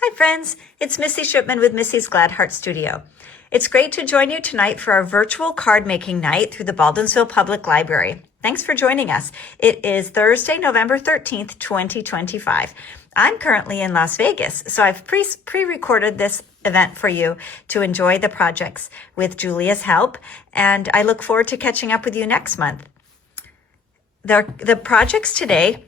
Hi friends, it's Missy Shipman with Missy's Glad Heart Studio. It's great to join you tonight for our virtual card making night through the Baldwinsville Public Library. Thanks for joining us. It is Thursday, November 13th, 2025. I'm currently in Las Vegas, so I've pre-recorded this event for you to enjoy the projects with Julia's help, and I look forward to catching up with you next month. The projects today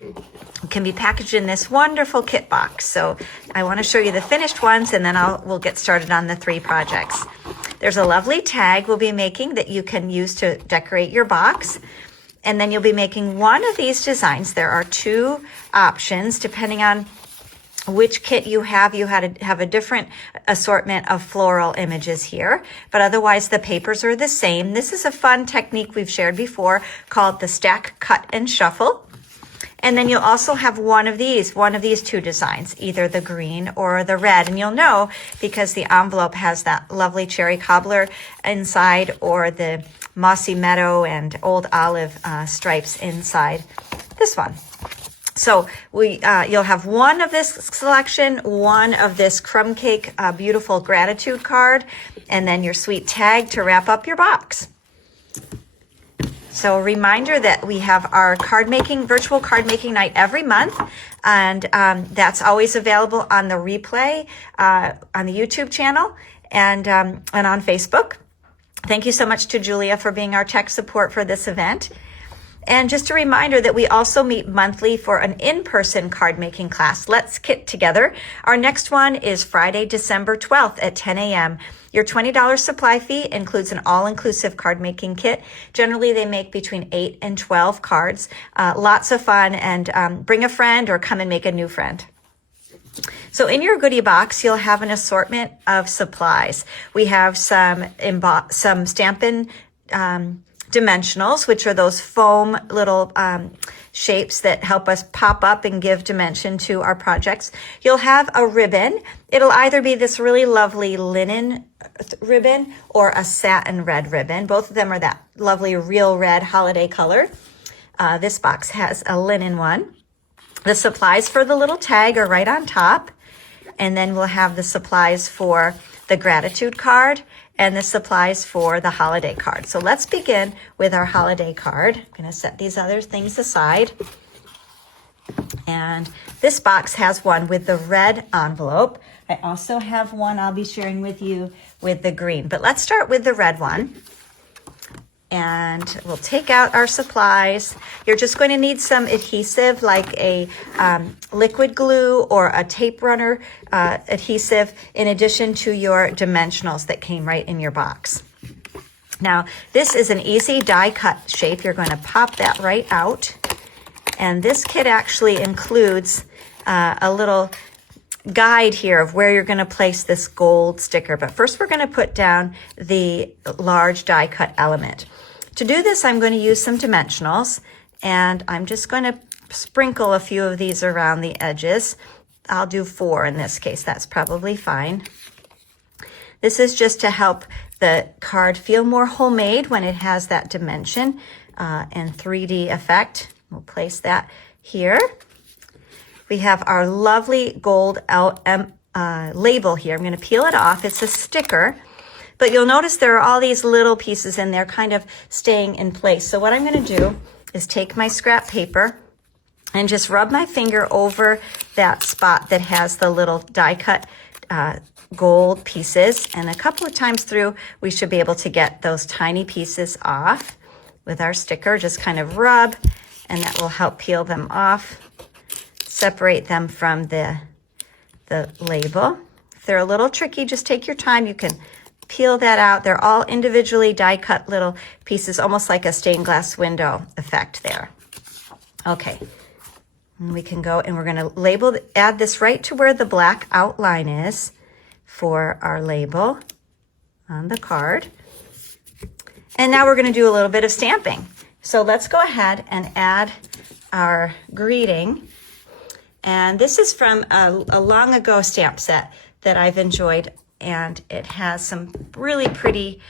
can be packaged in this wonderful kit box. So I want to show you the finished ones, and then we'll get started on the 3 projects. There's a lovely tag we'll be making that you can use to decorate your box. And then you'll be making one of these designs. There are 2 options depending on which kit you have. You had to have a different assortment of floral images here, but otherwise the papers are the same. This is a fun technique we've shared before called the stack, cut, and shuffle. And then you'll also have one of these 2 designs, either the green or the red. And you'll know because the envelope has that lovely cherry cobbler inside, or the mossy meadow and old olive stripes inside this one. So you'll have one of this selection, one of this crumb cake, beautiful gratitude card, and then your sweet tag to wrap up your box. So a reminder that we have our virtual card making night every month, and that's always available on the replay on the YouTube channel and on Facebook. Thank you so much to Julia for being our tech support for this event. And just a reminder that we also meet monthly for an in-person card making class. Let's kit together. Our next one is Friday, December 12th at 10 a.m. Your $20 supply fee includes an all-inclusive card making kit. Generally, they make between 8 and 12 cards. Lots of fun, and bring a friend or come and make a new friend. So in your goodie box, you'll have an assortment of supplies. We have some Stampin' dimensionals, which are those foam little shapes that help us pop up and give dimension to our projects. You'll have a ribbon. It'll either be this really lovely linen ribbon or a satin red ribbon. Both of them are that lovely real red holiday color. This box has a linen one. The supplies for the little tag are right on top. And then we'll have the supplies for the gratitude card and the supplies for the holiday card. So let's begin with our holiday card. I'm going to set these other things aside. And this box has one with the red envelope. I also have one I'll be sharing with you with the green. But let's start with the red one. And we'll take out our supplies. You're just going to need some adhesive, like a liquid glue or a tape runner adhesive, in addition to your dimensionals that came right in your box. Now, this is an easy die cut shape. You're going to pop that right out. And this kit actually includes a little guide here of where you're going to place this gold sticker. But first, we're going to put down the large die cut element. To do this, I'm going to use some dimensionals, and I'm just going to sprinkle a few of these around the edges. I'll do 4 in this case. That's probably fine. This is just to help the card feel more homemade when it has that dimension and 3D effect. We'll place that here. We have our lovely gold label here. I'm going to peel it off. It's a sticker. But you'll notice there are all these little pieces in there kind of staying in place. So what I'm going to do is take my scrap paper and just rub my finger over that spot that has the little die cut gold pieces. And a couple of times through, we should be able to get those tiny pieces off with our sticker. Just kind of rub, and that will help peel them off, separate them from the label. If they're a little tricky, just take your time. You can peel that out. They're all individually die cut little pieces, almost like a stained glass window effect there. Okay, and we can go and we're going to add this right to where the black outline is for our label on the card. And now we're going to do a little bit of stamping. So let's go ahead and add our greeting. And this is from a long ago stamp set that I've enjoyed, and it has some really pretty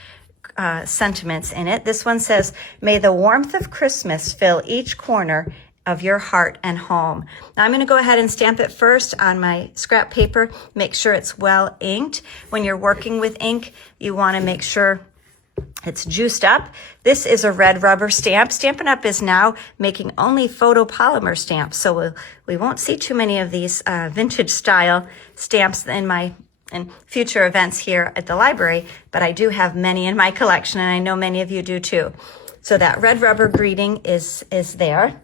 sentiments in it. This one says, "May the warmth of Christmas fill each corner of your heart and home. Now I'm going to go ahead and stamp it first on my scrap paper. Make sure it's well inked. When you're working with ink, you want to make sure it's juiced up. This is a red rubber stamp. Stampin' Up! Is now making only photopolymer stamps, so we won't see too many of these vintage style stamps in future events here at the library, but I do have many in my collection, and I know many of you do too. So that red rubber greeting is there.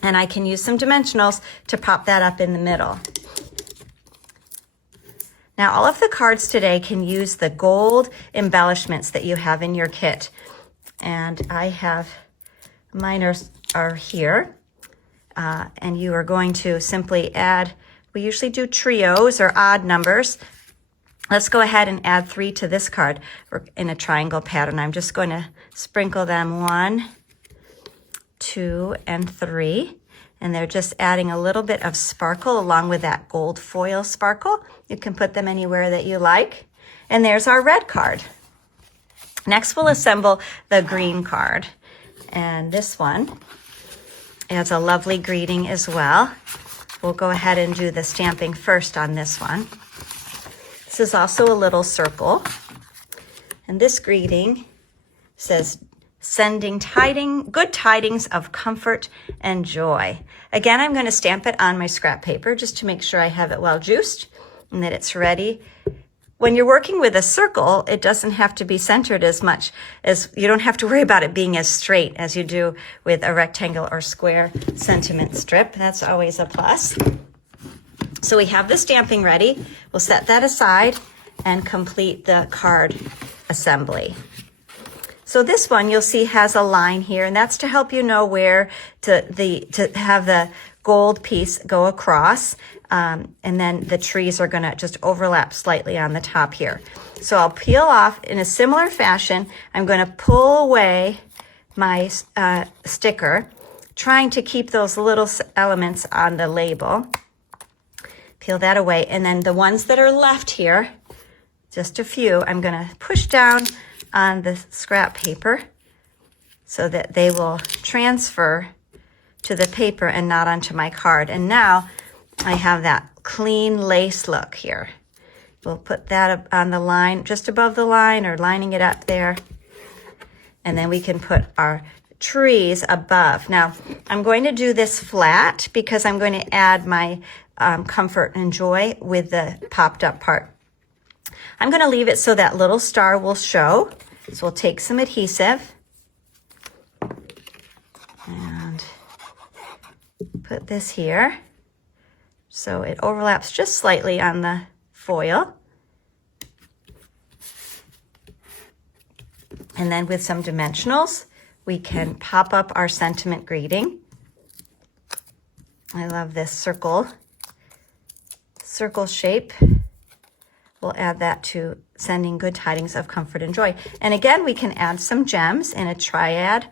And I can use some dimensionals to pop that up in the middle. Now, all of the cards today can use the gold embellishments that you have in your kit. And I have, mine are here. And you are going to simply add, we usually do trios or odd numbers. Let's go ahead and add 3 to this card. We're in a triangle pattern. I'm just going to sprinkle them 1, 2, and 3. And they're just adding a little bit of sparkle along with that gold foil sparkle. You can put them anywhere that you like. And there's our red card. Next, we'll assemble the green card. And this one adds a lovely greeting as well. We'll go ahead and do the stamping first on this one. This is also a little circle. And this greeting says, sending good tidings of comfort and joy. Again, I'm going to stamp it on my scrap paper just to make sure I have it well juiced and that it's ready. When you're working with a circle, it doesn't have to be centered as much as, you don't have to worry about it being as straight as you do with a rectangle or square sentiment strip. That's always a plus. So we have the stamping ready. We'll set that aside and complete the card assembly. So this one you'll see has a line here, and that's to help you know where to have the gold piece go across. And then the trees are going to just overlap slightly on the top here. So I'll peel off in a similar fashion. I'm going to pull away my sticker, trying to keep those little elements on the label. Peel that away. And then the ones that are left here, just a few, I'm going to push down on the scrap paper so that they will transfer to the paper and not onto my card. And now I have that clean lace look here. We'll put that up on the line, just above the line, or lining it up there. And then we can put our trees above. Now, I'm going to do this flat because I'm going to add my comfort and joy with the popped up part. I'm going to leave it so that little star will show. So we'll take some adhesive and put this here so it overlaps just slightly on the foil. And then with some dimensionals, we can pop up our sentiment greeting. I love this circle shape. We'll add that to sending good tidings of comfort and joy. And again, we can add some gems in a triad,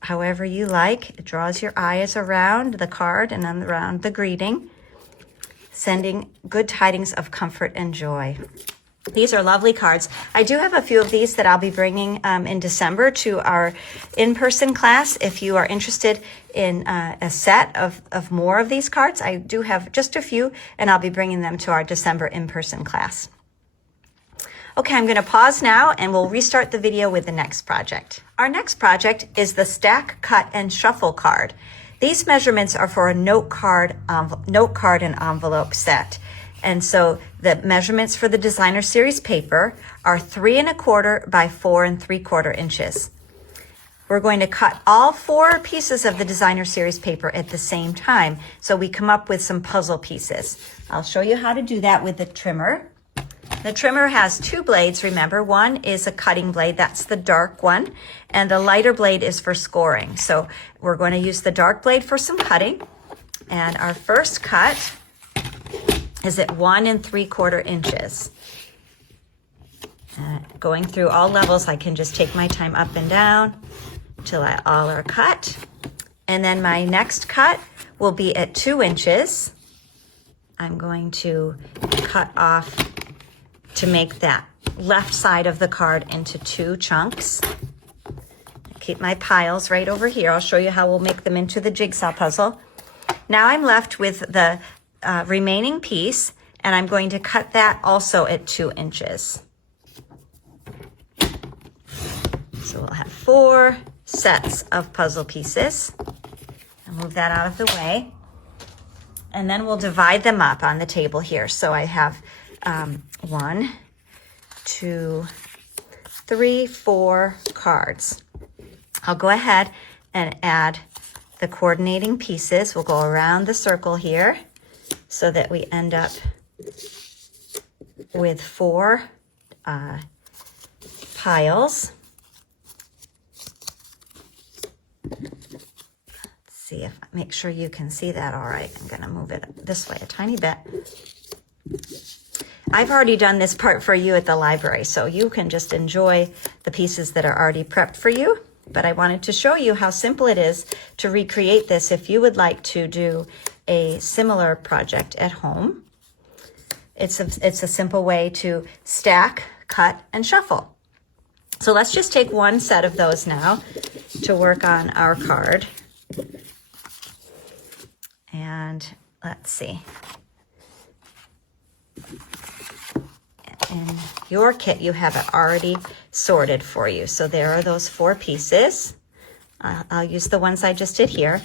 however you like. It draws your eyes around the card and then around the greeting, sending good tidings of comfort and joy. These are lovely cards. I do have a few of these that I'll be bringing in December to our in-person class. If you are interested in a set of more of these cards, I do have just a few, and I'll be bringing them to our December in-person class. Okay, I'm going to pause now, and we'll restart the video with the next project. Our next project is the Stack, Cut, and Shuffle card. These measurements are for a note card and envelope set. And so the measurements for the Designer Series paper are 3 1/4 by 4 3/4 inches. We're going to cut all 4 pieces of the Designer Series paper at the same time, so we come up with some puzzle pieces. I'll show you how to do that with the trimmer. The trimmer has 2 blades, remember. One is a cutting blade, that's the dark one, and the lighter blade is for scoring. So we're going to use the dark blade for some cutting, and our first cut is at 1 3/4 inches. Going through all levels, I can just take my time up and down till all are cut. And then my next cut will be at 2 inches. I'm going to cut off to make that left side of the card into 2 chunks. keep my piles right over here. I'll show you how we'll make them into the jigsaw puzzle. Now I'm left with the remaining piece, and I'm going to cut that also at 2 inches. So we'll have 4 sets of puzzle pieces. I'll move that out of the way. And then we'll divide them up on the table here. So I have 1, 2, 3, 4 cards. I'll go ahead and add the coordinating pieces. We'll go around the circle here so that we end up with 4 piles. See if make sure you can see that all right. I'm going to move it this way a tiny bit. I've already done this part for you at the library, so you can just enjoy the pieces that are already prepped for you. But I wanted to show you how simple it is to recreate this if you would like to do a similar project at home. It's a simple way to stack, cut, and shuffle. So let's just take one set of those now to work on our card. And let's see. In your kit, you have it already sorted for you. So there are those 4 pieces. I'll use the ones I just did here.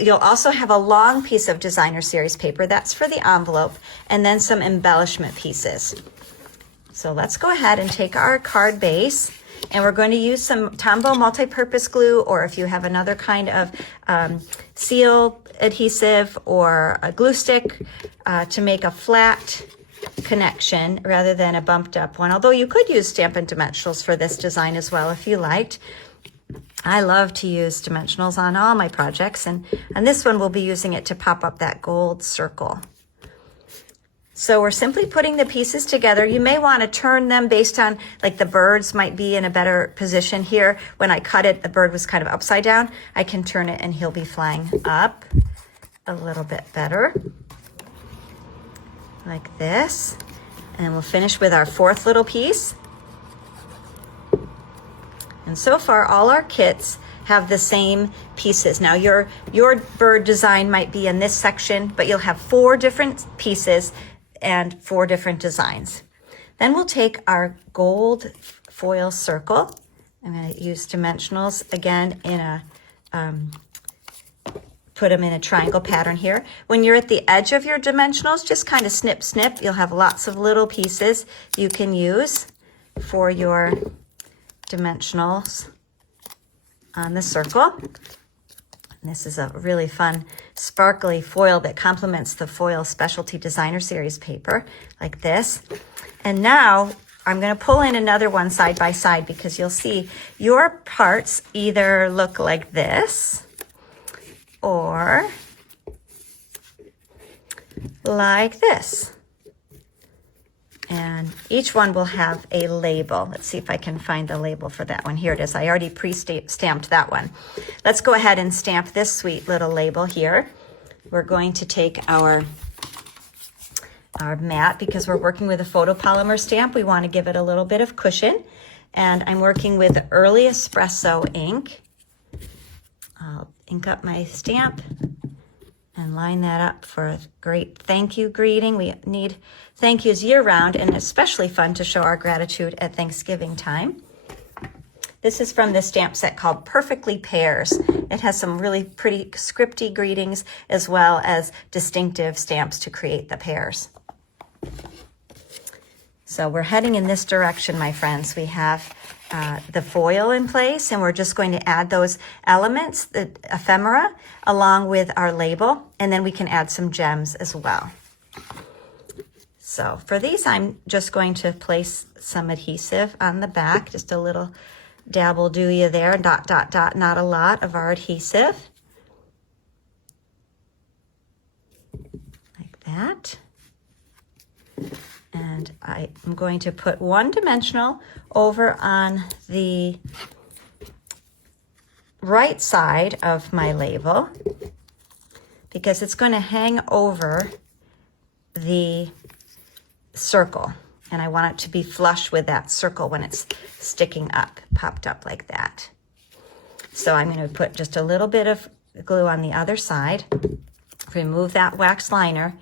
You'll also have a long piece of designer series paper. That's for the envelope, and then some embellishment pieces. So let's go ahead and take our card base, and we're going to use some Tombow multi-purpose glue, or if you have another kind of seal adhesive or a glue stick to make a flat connection rather than a bumped up one. Although you could use Stampin' Dimensionals for this design as well if you liked. I love to use dimensionals on all my projects, and on this one we'll be using it to pop up that gold circle. So we're simply putting the pieces together. You may want to turn them based on, like the birds might be in a better position here. When I cut it, the bird was kind of upside down. I can turn it and he'll be flying up a little bit better, like this. And we'll finish with our 4th little piece. And so far, all our kits have the same pieces. Now, your bird design might be in this section, but you'll have 4 different pieces and 4 different designs. Then we'll take our gold foil circle. I'm going to use dimensionals again in a, put them in a triangle pattern here. When you're at the edge of your dimensionals, just kind of snip, snip. You'll have lots of little pieces you can use for your dimensionals on the circle. And this is a really fun sparkly foil that complements the foil specialty designer series paper like this. And now I'm going to pull in another one side by side because you'll see your parts either look like this or like this. And each one will have a label. Let's see if I can find the label for that one. Here it is. I already pre-stamped that one. Let's go ahead and stamp this sweet little label here. We're going to take our mat because we're working with a photopolymer stamp. We want to give it a little bit of cushion. And I'm working with Early Espresso ink. I'll ink up my stamp and line that up for a great thank you greeting. We need thank yous year-round, and especially fun to show our gratitude at Thanksgiving time. This is from the stamp set called Perfectly Pairs. It has some really pretty scripty greetings as well as distinctive stamps to create the pairs. So we're heading in this direction, my friends. We have the foil in place, and we're just going to add those elements, the ephemera, along with our label, and then we can add some gems as well. So for these, I'm just going to place some adhesive on the back, just a little dabble do you there, dot, dot, dot, not a lot of our adhesive. Like that. And I'm going to put one dimensional over on the right side of my label because it's going to hang over the circle. And I want it to be flush with that circle when it's sticking up, popped up like that. So I'm going to put just a little bit of glue on the other side, remove that wax liner,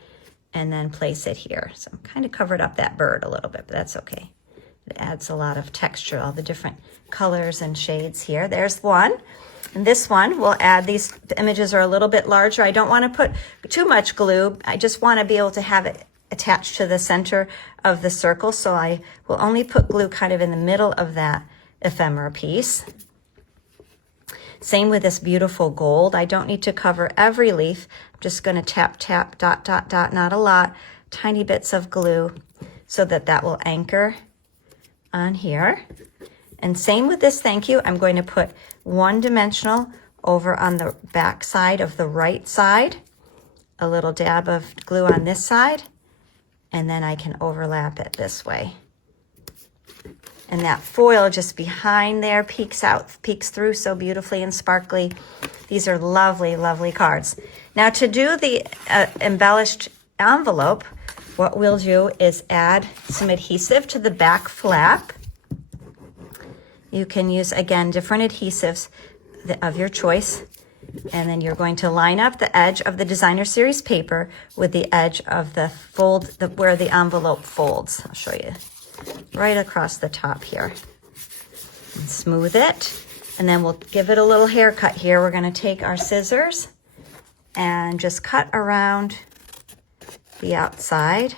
and then place it here. So I'm kind of covered up that bird a little bit, but that's okay. It adds a lot of texture, all the different colors and shades here. There's one. And this one, we'll add these. The images are a little bit larger. I don't want to put too much glue. I just want to be able to have it attached to the center of the circle. So I will only put glue kind of in the middle of that ephemera piece. Same with this beautiful gold. I don't need to cover every leaf. I'm just going to tap, tap, dot, dot, dot, not a lot, tiny bits of glue so that that will anchor on here. And same with this thank you. I'm going to put one dimensional over on the back side of the right side, a little dab of glue on this side, and then I can overlap it this way. And that foil just behind there peeks through so beautifully and sparkly. These are lovely, lovely cards. Now to do the embellished envelope, what we'll do is add some adhesive to the back flap. You can use, again, different adhesives of your choice. And then you're going to line up the edge of the designer series paper with the edge of the fold, where the envelope folds. I'll show you right across the top here. And smooth it. And then we'll give it a little haircut here. We're going to take our scissors and just cut around the outside.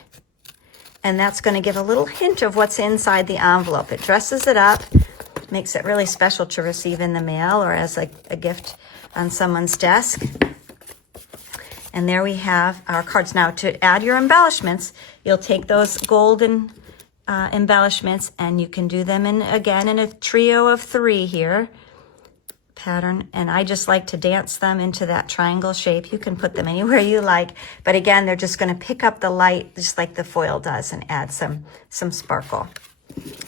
And that's going to give a little hint of what's inside the envelope. It dresses it up, makes it really special to receive in the mail or as a gift on someone's desk. And there we have our cards. Now to add your embellishments, you'll take those golden embellishments and you can do them in a trio of 3 here pattern. And I just like to dance them into that triangle shape. You can put them anywhere you like, but again, they're just going to pick up the light just like the foil does and add some sparkle.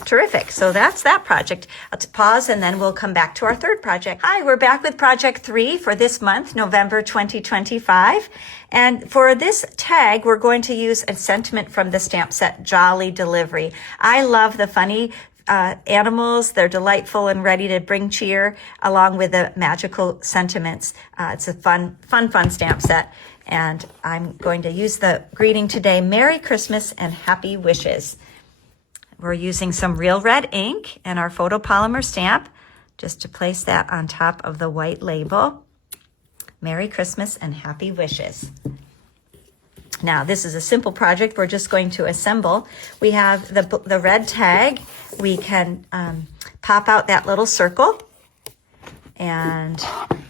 Terrific. So that's that project. I'll pause and then we'll come back to our third project. Hi, we're back with project 3 for this month, November 2025. And for this tag, we're going to use a sentiment from the stamp set, Jolly Delivery. I love the funny animals. They're delightful and ready to bring cheer along with the magical sentiments. It's a fun stamp set. And I'm going to use the greeting today, Merry Christmas and Happy Wishes. We're using some Real Red ink and our photopolymer stamp just to place that on top of the white label. Merry Christmas and Happy Wishes. Now, this is a simple project. We're just going to assemble. We have the red tag. We can pop out that little circle and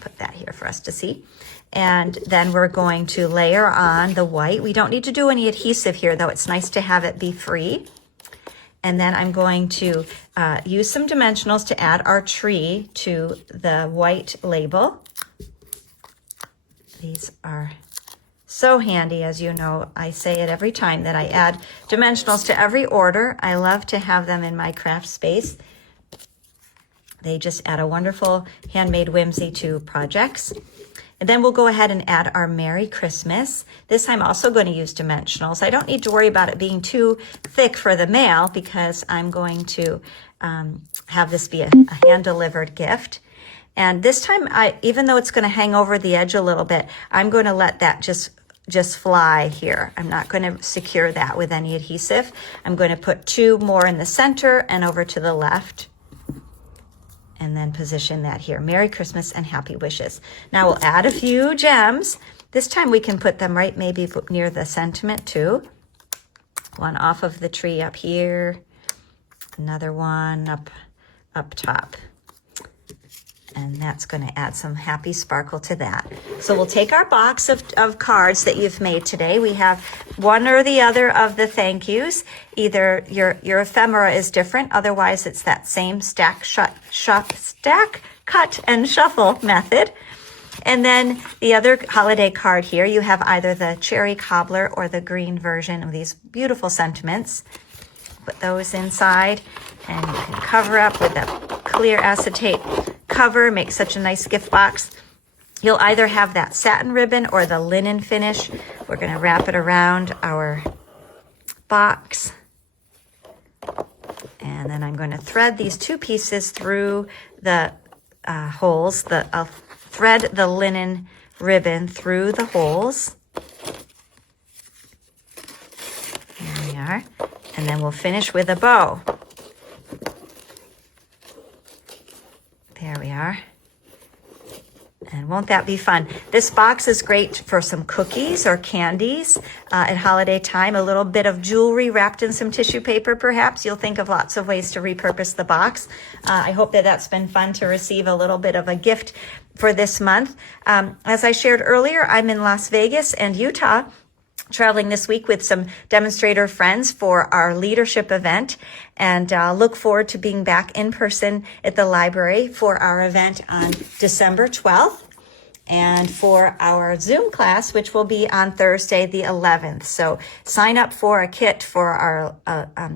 put that here for us to see. And then we're going to layer on the white. We don't need to do any adhesive here, though. It's nice to have it be free. And then I'm going to use some dimensionals to add our tree to the white label. These are so handy, as you know. I say it every time that I add dimensionals to every order. I love to have them in my craft space. They just add a wonderful handmade whimsy to projects. And then we'll go ahead and add our Merry Christmas. This I'm also going to use dimensionals. I don't need to worry about it being too thick for the mail because I'm going to have this be a hand-delivered gift. And this time, even though it's going to hang over the edge a little bit, I'm going to let that just fly here. I'm not going to secure that with any adhesive. I'm going to put 2 more in the center and over to the left. And then position that here. Merry Christmas and Happy Wishes. Now we'll add a few gems. This time we can put them right maybe near the sentiment too. One off of the tree up here. Another one up top. And that's going to add some happy sparkle to that. So we'll take our box of cards that you've made today. We have one or the other of the thank yous. Either your ephemera is different, otherwise it's that same stack, cut, and shuffle method. And then the other holiday card here, you have either the cherry cobbler or the green version of these beautiful sentiments. Put those inside, and you can cover up with a clear acetate cover. Make such a nice gift box. You'll either have that satin ribbon or the linen finish. We're going to wrap it around our box. And then I'm going to thread these 2 pieces through the holes. I'll thread the linen ribbon through the holes. There we are. And then we'll finish with a bow. There we are. And won't that be fun? This box is great for some cookies or candies at holiday time. A little bit of jewelry wrapped in some tissue paper, perhaps. You'll think of lots of ways to repurpose the box. I hope that that's been fun to receive a little bit of a gift for this month. As I shared earlier, I'm in Las Vegas and Utah, traveling this week with some demonstrator friends for our leadership event, and look forward to being back in person at the library for our event on December 12th and for our Zoom class, which will be on Thursday the 11th. So sign up for a kit for our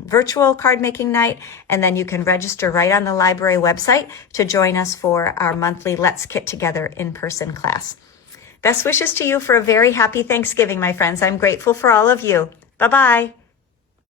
virtual card making night, and then you can register right on the library website to join us for our monthly Let's Kit Together in-person class. Best wishes to you for a very happy Thanksgiving, my friends. I'm grateful for all of you. Bye-bye.